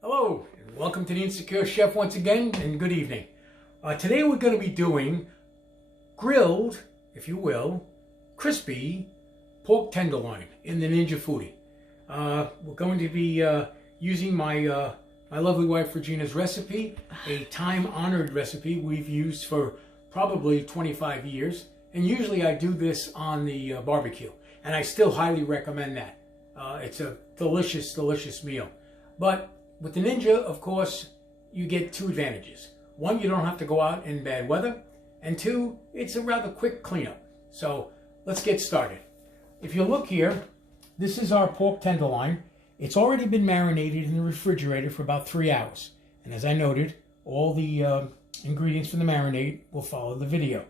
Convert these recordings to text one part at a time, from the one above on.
Hello, and welcome to the Insecure Chef once again, and good evening. Today we're going to be doing grilled, if you will, crispy pork tenderloin in the Ninja Foodi. We're going to be using my lovely wife Regina's recipe, a time-honored recipe we've used for probably 25 years. And usually I do this on the barbecue, and I still highly recommend that. It's a delicious, delicious meal. But with the Ninja, of course, you get two advantages. One, you don't have to go out in bad weather. And two, it's a rather quick cleanup. So let's get started. If you look here, this is our pork tenderloin. It's already been marinated in the refrigerator for about 3 hours. And as I noted, all the ingredients for the marinade will follow the video.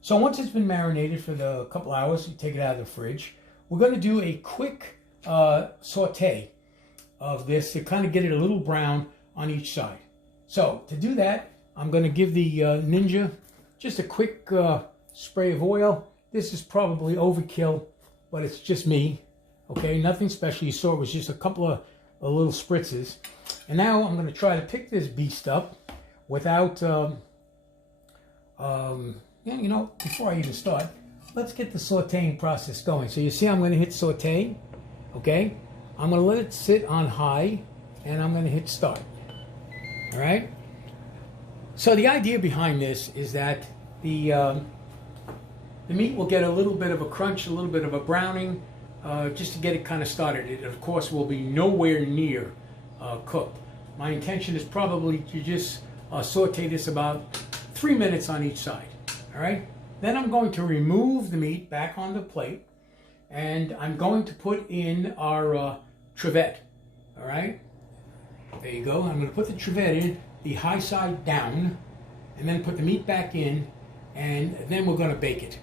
So once it's been marinated for a couple hours, you take it out of the fridge. We're going to do a quick saute of this to kind of get it a little brown on each side. So to do that, I'm going to give the Ninja just a quick spray of oil. This is probably overkill, but it's just me. Okay, nothing special. You saw it was just a couple of little spritzes. And now I'm going to try to pick this beast up without, before I even start, let's get the sauteing process going. So you see I'm going to hit saute, okay? I'm going to let it sit on high, and I'm going to hit start. All right? So the idea behind this is that the meat will get a little bit of a crunch, a little bit of a browning, just to get it kind of started. It, of course, will be nowhere near cooked. My intention is probably to just saute this about 3 minutes on each side. All right? Then I'm going to remove the meat back on the plate, and I'm going to put in our trivet. All right? There you go. I'm going to put the trivet in, the high side down, and then put the meat back in, and then we're going to bake it.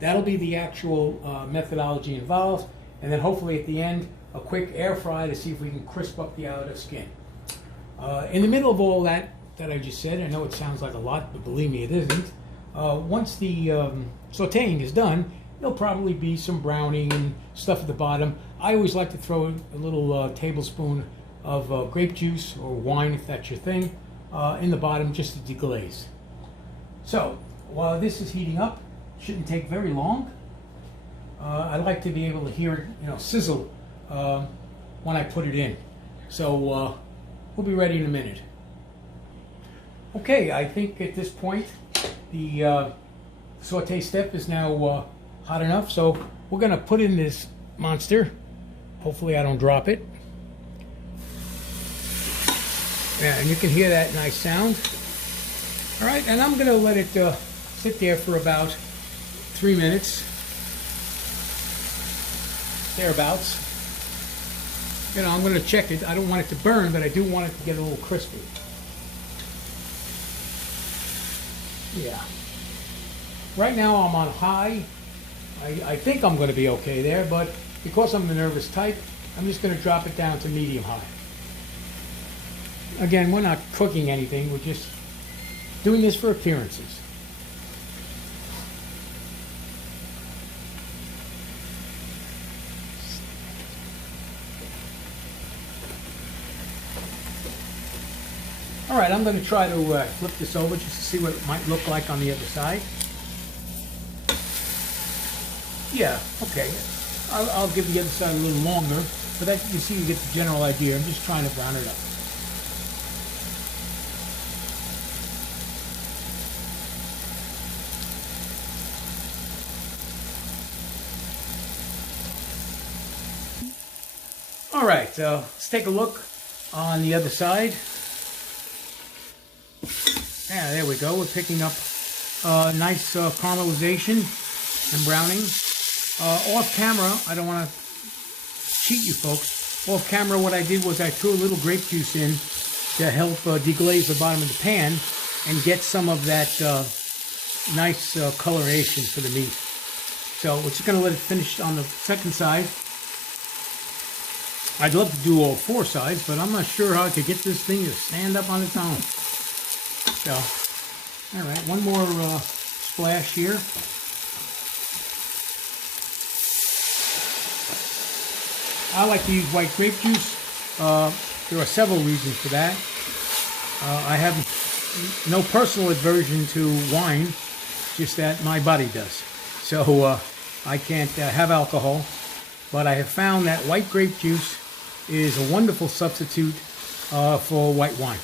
That'll be the actual methodology involved, and then hopefully at the end, a quick air fry to see if we can crisp up the outer skin. In the middle of all that I just said, I know it sounds like a lot, but believe me, it isn't. Once the sauteing is done, there'll probably be some browning and stuff at the bottom. I always like to throw a little tablespoon of grape juice or wine, if that's your thing, in the bottom just to deglaze. So while this is heating up, shouldn't take very long. I like to be able to hear it, sizzle when I put it in. So we'll be ready in a minute. Okay, I think at this point the saute step is now hot enough, so we're going to put in this monster. Hopefully I don't drop it. Yeah, and you can hear that nice sound. All right, and I'm going to let it sit there for about 3 minutes, thereabouts. I'm going to check it. I don't want it to burn, but I do want it to get a little crispy. Yeah. Right now I'm on high. I think I'm going to be okay there, but because I'm the nervous type, I'm just going to drop it down to medium high. Again, we're not cooking anything. We're just doing this for appearances. All right, I'm going to try to flip this over just to see what it might look like on the other side. Yeah, okay. I'll give the other side a little longer, but that, you see, you get the general idea. I'm just trying to brown it up. All right, let's take a look on the other side. Yeah, there we go. We're picking up nice caramelization and browning. Off camera, I don't want to cheat you folks. Off camera, what I did was I threw a little grape juice in to help deglaze the bottom of the pan and get some of that nice coloration for the meat. So we're just going to let it finish on the second side. I'd love to do all 4 sides, but I'm not sure how I could get this thing to stand up on its own. So, all right, one more splash here. I like to use white grape juice. There are several reasons for that. I have no personal aversion to wine, just that my body does. So I can't have alcohol, but I have found that white grape juice is a wonderful substitute for white wine.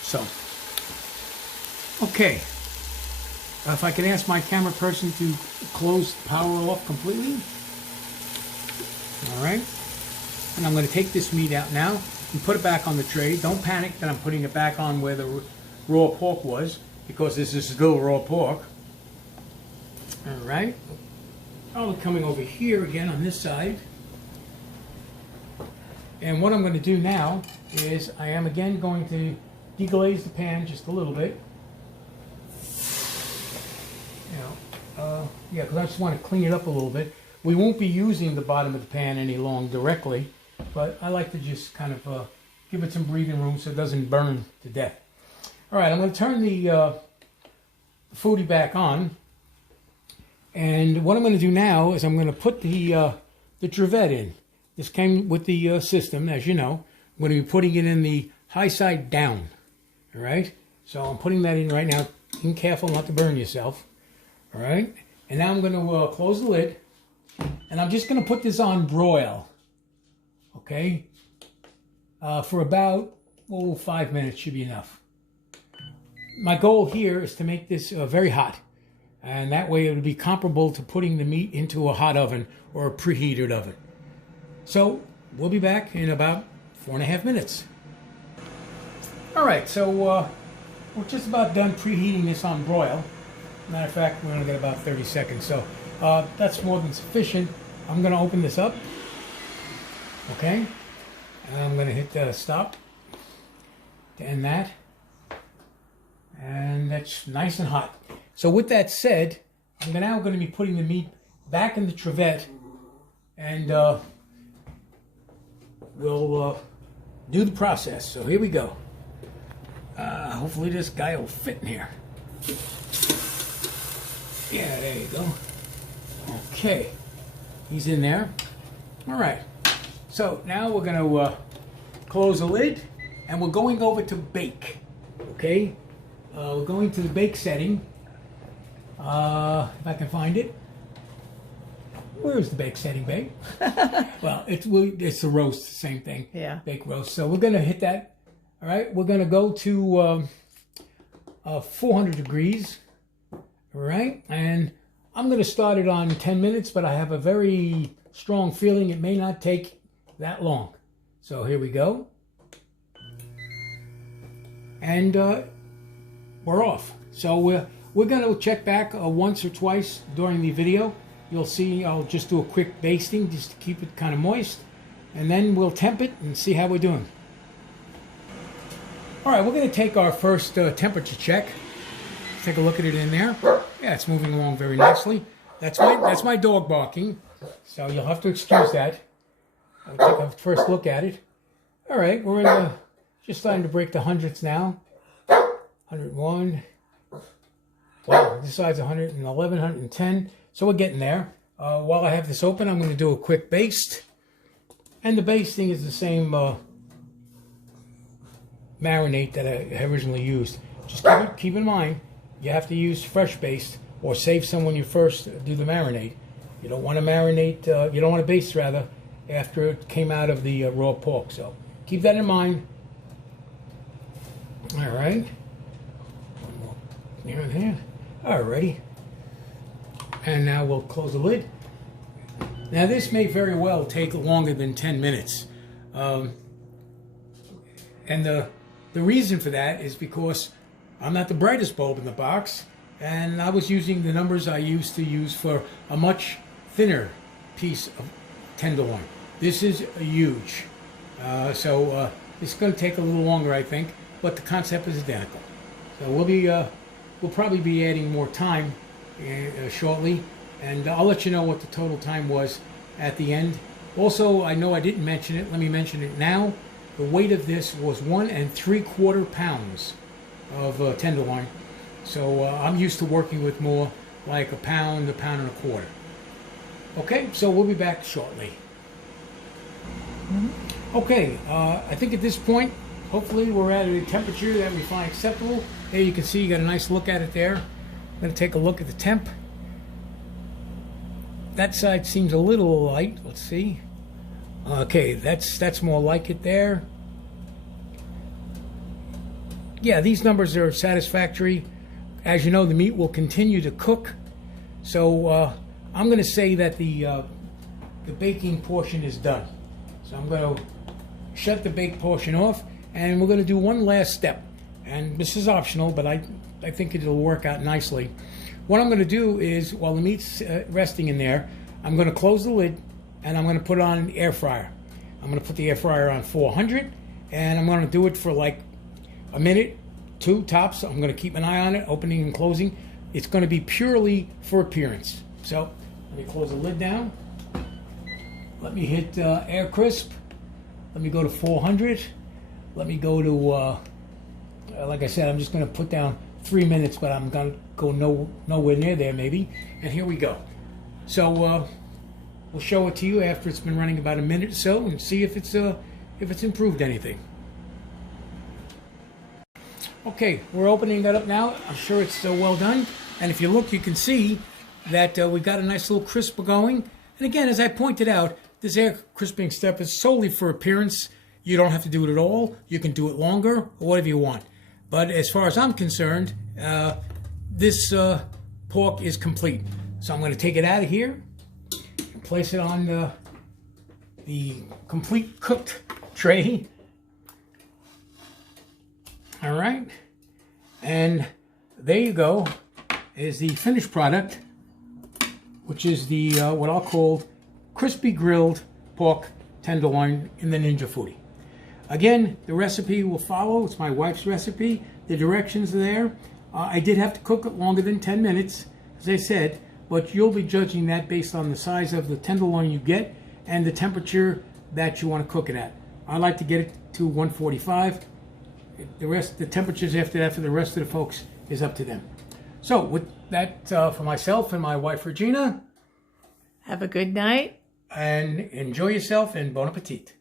So, okay. If I can ask my camera person to close the power off completely. All right. And I'm going to take this meat out now and put it back on the tray. Don't panic that I'm putting it back on where the raw pork was, because this is still raw pork. All right. Probably coming over here again on this side. And what I'm going to do now is I am again going to deglaze the pan just a little bit. Yeah, because I just want to clean it up a little bit. We won't be using the bottom of the pan any longer directly, but I like to just kind of give it some breathing room so it doesn't burn to death. All right, I'm going to turn the Foodi back on, and what I'm going to do now is I'm going to put the trivet in. This came with the system, as you know. I'm going to be putting it in the high side down. All right, so I'm putting that in right now. Be careful not to burn yourself. All right, and now I'm going to close the lid, and I'm just going to put this on broil. Okay, for about 5 minutes should be enough. My goal here is to make this very hot, and that way it would be comparable to putting the meat into a hot oven or a preheated oven. So we'll be back in about 4.5 minutes. All right, so we're just about done preheating this on broil. Matter of fact, we're going to get about 30 seconds, so that's more than sufficient. I'm going to open this up, okay? And I'm going to hit stop to end that. And that's nice and hot. So with that said, I'm now going to be putting the meat back in the trivet, and we'll do the process. So here we go. Hopefully this guy will fit in here. Yeah, there you go. Okay, he's in there. All right, so now we're going to close the lid, and we're going over to bake, okay? We're going to the bake setting, if I can find it. Where's the bake setting, babe? Well, it's a roast, same thing. Yeah. Bake roast. So we're going to hit that. All right, we're going to go to 400 degrees. All right, and I'm going to start it on 10 minutes, but I have a very strong feeling it may not take that long. So here we go. And we're off. So we're going to check back once or twice during the video. You'll see I'll just do a quick basting just to keep it kind of moist. And then we'll temp it and see how we're doing. All right, we're going to take our first temperature check. Take a look at it in there. Yeah, it's moving along very nicely. That's my dog barking, so you'll have to excuse that. I'll take a first look at it. All right, we're in just starting to break the hundredths now. 101. Wow, this side's 111, 110. So we're getting there. While I have this open, I'm going to do a quick baste. And the basting is the same marinade that I originally used. Just keep in mind, you have to use fresh baste or save some when you first do the marinade. You don't want to marinate, you don't want to baste rather, after it came out of the raw pork. So keep that in mind. All right. One more here and there. Alrighty. And now we'll close the lid. Now this may very well take longer than 10 minutes. And the reason for that is because I'm not the brightest bulb in the box, and I was using the numbers I used to use for a much thinner piece of tenderloin. This is huge. So it's going to take a little longer, I think, but the concept is identical. So we'll probably be adding more time shortly, and I'll let you know what the total time was at the end. Also, I know I didn't mention it. Let me mention it now. The weight of this was 1 3/4 pounds of tenderloin. So I'm used to working with more like a pound and a quarter. Okay, so we'll be back shortly. Okay, I think at this point, hopefully we're at a temperature that we find acceptable. There you can see you got a nice look at it there. I'm going to take a look at the temp. That side seems a little light. Let's see. Okay, that's more like it there. Yeah, these numbers are satisfactory. As you know, the meat will continue to cook. So I'm going to say that the baking portion is done. So I'm going to shut the bake portion off, and we're going to do one last step. And this is optional, but I think it'll work out nicely. What I'm going to do is, while the meat's resting in there, I'm going to close the lid, and I'm going to put it on an air fryer. I'm going to put the air fryer on 400, and I'm going to do it for like a minute, 2 tops. I'm going to keep an eye on it, opening and closing. It's going to be purely for appearance. So let me close the lid down. Let me hit air crisp. Let me go to 400. Let me go to, like I said, I'm just going to put down 3 minutes, but I'm going to go nowhere near there maybe. And here we go. So we'll show it to you after it's been running about a minute or so and see if it's improved anything. Okay, we're opening that up now. I'm sure it's well done. And if you look, you can see that we got a nice little crisp going. And again, as I pointed out, this air crisping step is solely for appearance. You don't have to do it at all. You can do it longer or whatever you want. But as far as I'm concerned, this pork is complete. So I'm going to take it out of here and place it on the complete cooked tray. All right. And there you go, is the finished product, which is the what I'll call crispy grilled pork tenderloin in the Ninja Foodi. Again, the recipe will follow. It's my wife's recipe. The directions are there. I did have to cook it longer than 10 minutes, as I said, but you'll be judging that based on the size of the tenderloin you get and the temperature that you want to cook it at. I like to get it to 145. The temperatures after that for the rest of the folks is up to them. So with that, for myself and my wife Regina, have a good night and enjoy yourself and bon appetit.